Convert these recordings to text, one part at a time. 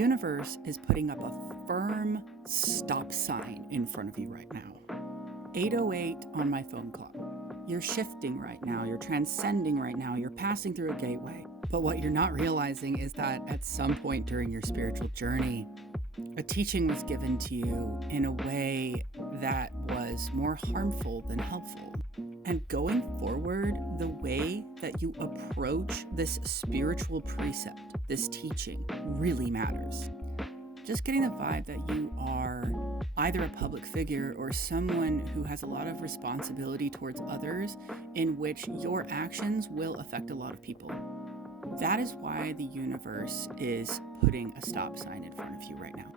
universe is putting up a firm stop sign in front of you right now. 8:08 on my phone clock. You're shifting right now, you're transcending right now, you're passing through a gateway. But what you're not realizing is that at some point during your spiritual journey, a teaching was given to you in a way that was more harmful than helpful. And going forward, the way that you approach this spiritual precept, this teaching, really matters. Just getting the vibe that you are either a public figure or someone who has a lot of responsibility towards others, in which your actions will affect a lot of people. That is why the universe is putting a stop sign in front of you right now.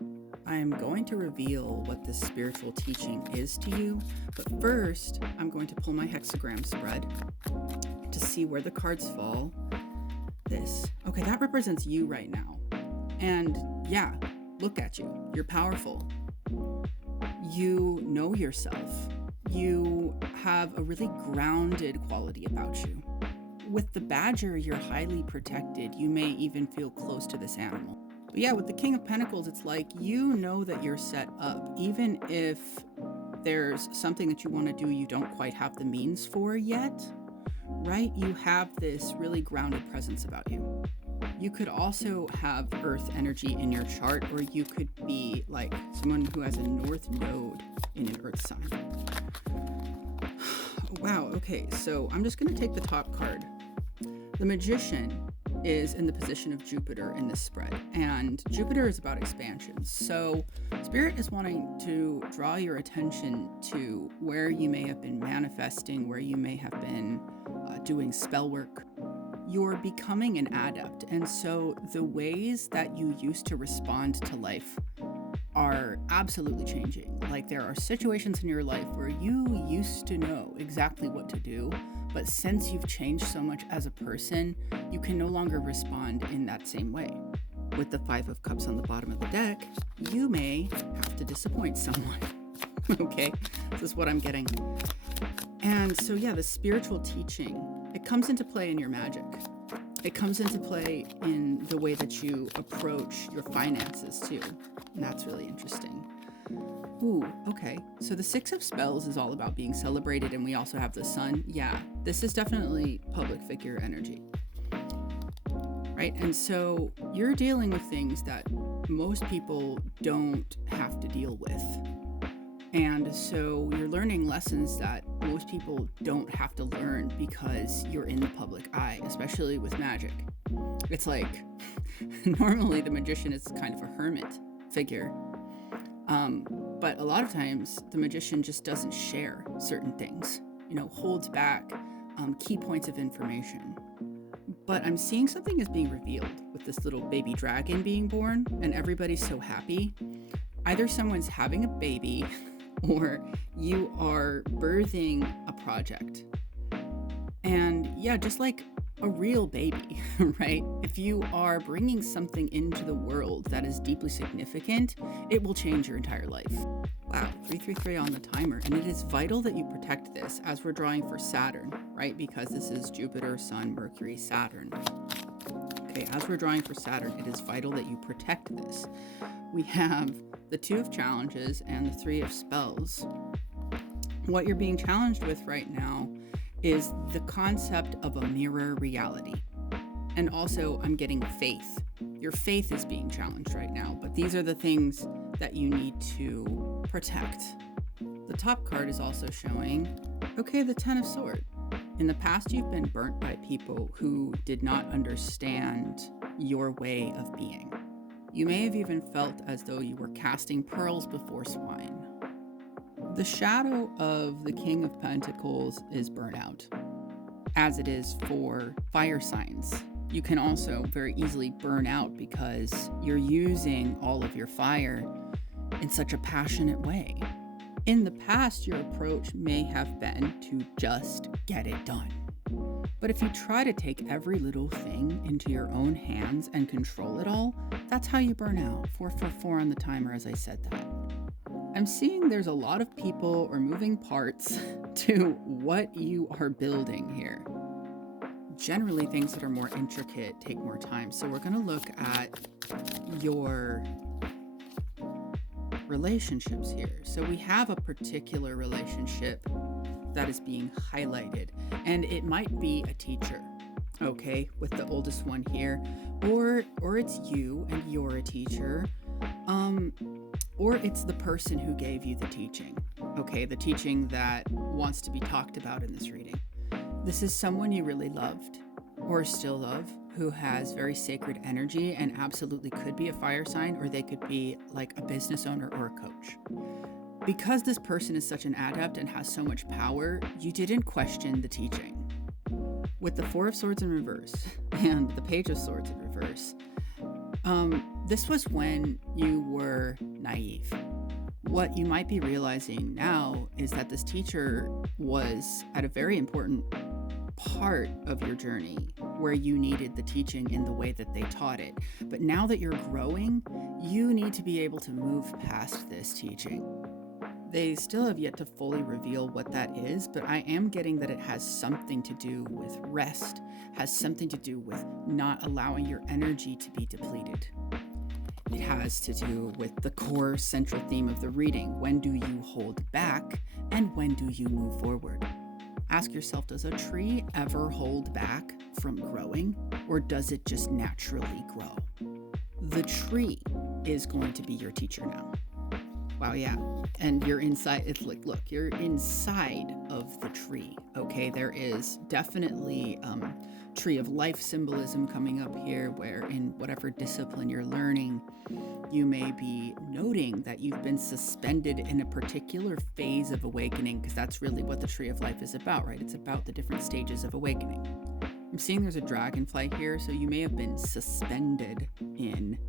I'm going to reveal what this spiritual teaching is to you, but first I'm going to pull my hexagram spread to see where the cards fall. This. Okay, that represents you right now. And yeah, look at you. You're powerful. You know yourself. You have a really grounded quality about you. With the badger, you're highly protected. You may even feel close to this animal. But yeah, with the King of Pentacles, it's like you know that you're set up. Even if there's something that you want to do you don't quite have the means for yet, right? You have this really grounded presence about you. You could also have earth energy in your chart, or you could be like someone who has a north node in an earth sign. Wow, okay, so I'm just going to take the top card. The Magician is in the position of Jupiter in this spread, and Jupiter is about expansion. So Spirit is wanting to draw your attention to where you may have been manifesting, where you may have been doing spell work. You're becoming an adept, and so the ways that you used to respond to life are absolutely changing. Like, there are situations in your life where you used to know exactly what to do, but since you've changed so much as a person, you can no longer respond in that same way. With the Five of Cups on the bottom of the deck, you may have to disappoint someone. Okay, this is what I'm getting. And so yeah, the spiritual teaching, it comes into play in your magic. It comes into play in the way that you approach your finances too. And that's really interesting. Ooh, okay. So the Six of Spells is all about being celebrated, and we also have the Sun. Yeah, this is definitely public figure energy. Right? And so you're dealing with things that most people don't have to deal with. And so you're learning lessons that most people don't have to learn because you're in the public eye, especially with magic. It's like, normally the magician is kind of a hermit figure. But a lot of times the magician just doesn't share certain things, holds back key points of information. But I'm seeing something is being revealed with this little baby dragon being born, and everybody's so happy. Either someone's having a baby or you are birthing a project. And yeah, just like a real baby, right? If you are bringing something into the world that is deeply significant, it will change your entire life. Wow, 333 on the timer. And it is vital that you protect this as we're drawing for Saturn, right? Because this is Jupiter, Sun, Mercury, Saturn. Okay, as we're drawing for Saturn, it is vital that you protect this. We have the Two of Challenges and the Three of Spells. What you're being challenged with right now is the concept of a mirror reality. And also, I'm getting faith. Your faith is being challenged right now, but these are the things that you need to protect. The top card is also showing, okay, the Ten of Swords. In the past, you've been burnt by people who did not understand your way of being. You may have even felt as though you were casting pearls before swine. The shadow of the King of Pentacles is burnout, as it is for fire signs. You can also very easily burn out because you're using all of your fire in such a passionate way. In the past, your approach may have been to just get it done. But if you try to take every little thing into your own hands and control it all, that's how you burn out. 444 on the timer, as I said that. I'm seeing there's a lot of people or moving parts to what you are building here. generally things that are more intricate take more time. So we're going to look at your relationships here. So we have a particular relationship that is being highlighted, and it might be a teacher, okay, with the oldest one here, or it's you and you're a teacher, or it's the person who gave you the teaching, okay, the teaching that wants to be talked about in this reading. This is someone you really loved or still love, who has very sacred energy and absolutely could be a fire sign, or they could be like a business owner or a coach. Because this person is such an adept and has so much power, you didn't question the teaching. With the Four of Swords in reverse and the Page of Swords in reverse, this was when you were naive. What you might be realizing now is that this teacher was at a very important part of your journey where you needed the teaching in the way that they taught it. But now that you're growing, you need to be able to move past this teaching. They still have yet to fully reveal what that is, but I am getting that it has something to do with rest, has something to do with not allowing your energy to be depleted. It has to do with the core central theme of the reading. When do you hold back and when do you move forward? Ask yourself, does a tree ever hold back from growing, or does it just naturally grow? The tree is going to be your teacher now. Wow, yeah. And you're inside, it's like, look, you're inside of the tree, okay? There is definitely tree of life symbolism coming up here, where in whatever discipline you're learning, you may be noting that you've been suspended in a particular phase of awakening, because that's really what the tree of life is about, right? It's about the different stages of awakening. I'm seeing there's a dragonfly here, so you may have been suspended in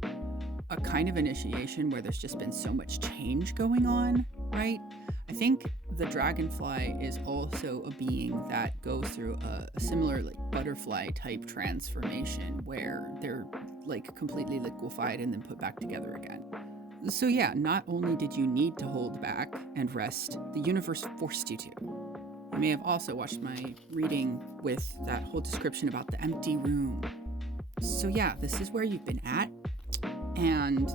a kind of initiation where there's just been so much change going on, right? I think the dragonfly is also a being that goes through a similar like butterfly type transformation where they're like completely liquefied and then put back together again. So yeah, not only did you need to hold back and rest, the universe forced you to. You may have also watched my reading with that whole description about the empty room. So yeah, this is where you've been at, and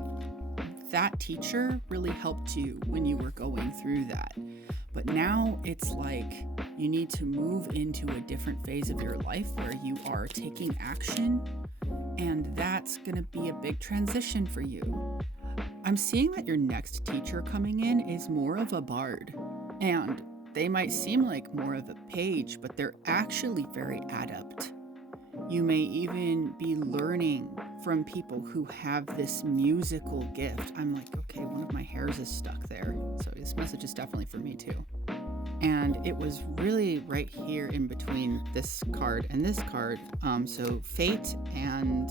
that teacher really helped you when you were going through that. But now it's like you need to move into a different phase of your life where you are taking action, and that's going to be a big transition for you. I'm seeing that your next teacher coming in is more of a bard, and they might seem like more of a page, but they're actually very adept. You may even be learning from people who have this musical gift. I'm like, okay, one of my hairs is stuck there. So this message is definitely for me too. And it was really right here in between this card and this card. So fate and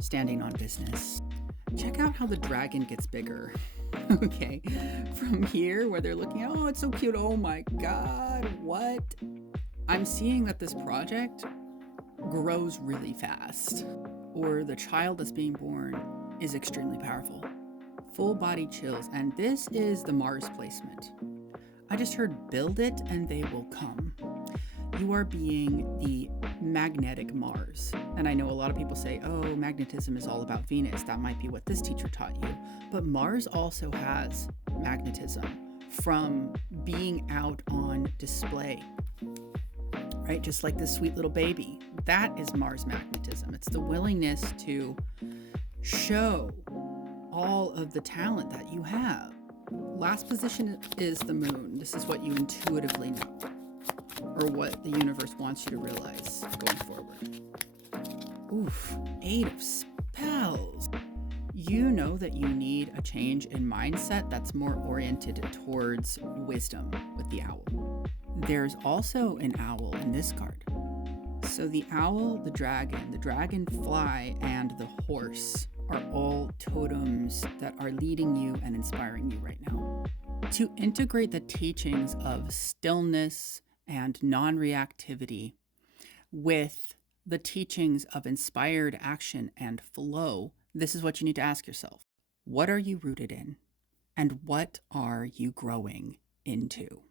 standing on business. Check out how the dragon gets bigger. Okay, from here where they're looking at, oh, it's so cute. Oh my God, what? I'm seeing that this project grows really fast, or the child that's being born is extremely powerful. Full body chills, and this is the Mars placement. I just heard build it and they will come. You are being the magnetic Mars. And I know a lot of people say, oh, magnetism is all about Venus. That might be what this teacher taught you. But Mars also has magnetism from being out on display, right? Just like this sweet little baby. That is Mars magnetism. It's the willingness to show all of the talent that you have. Last position is the moon. This is what you intuitively know, or what the universe wants you to realize going forward. Oof, 8 of spells. You know that you need a change in mindset that's more oriented towards wisdom with the owl. There's also an owl in this card. So the owl, the dragonfly, and the horse are all totems that are leading you and inspiring you right now. To integrate the teachings of stillness and non-reactivity with the teachings of inspired action and flow, this is what you need to ask yourself. What are you rooted in? And what are you growing into?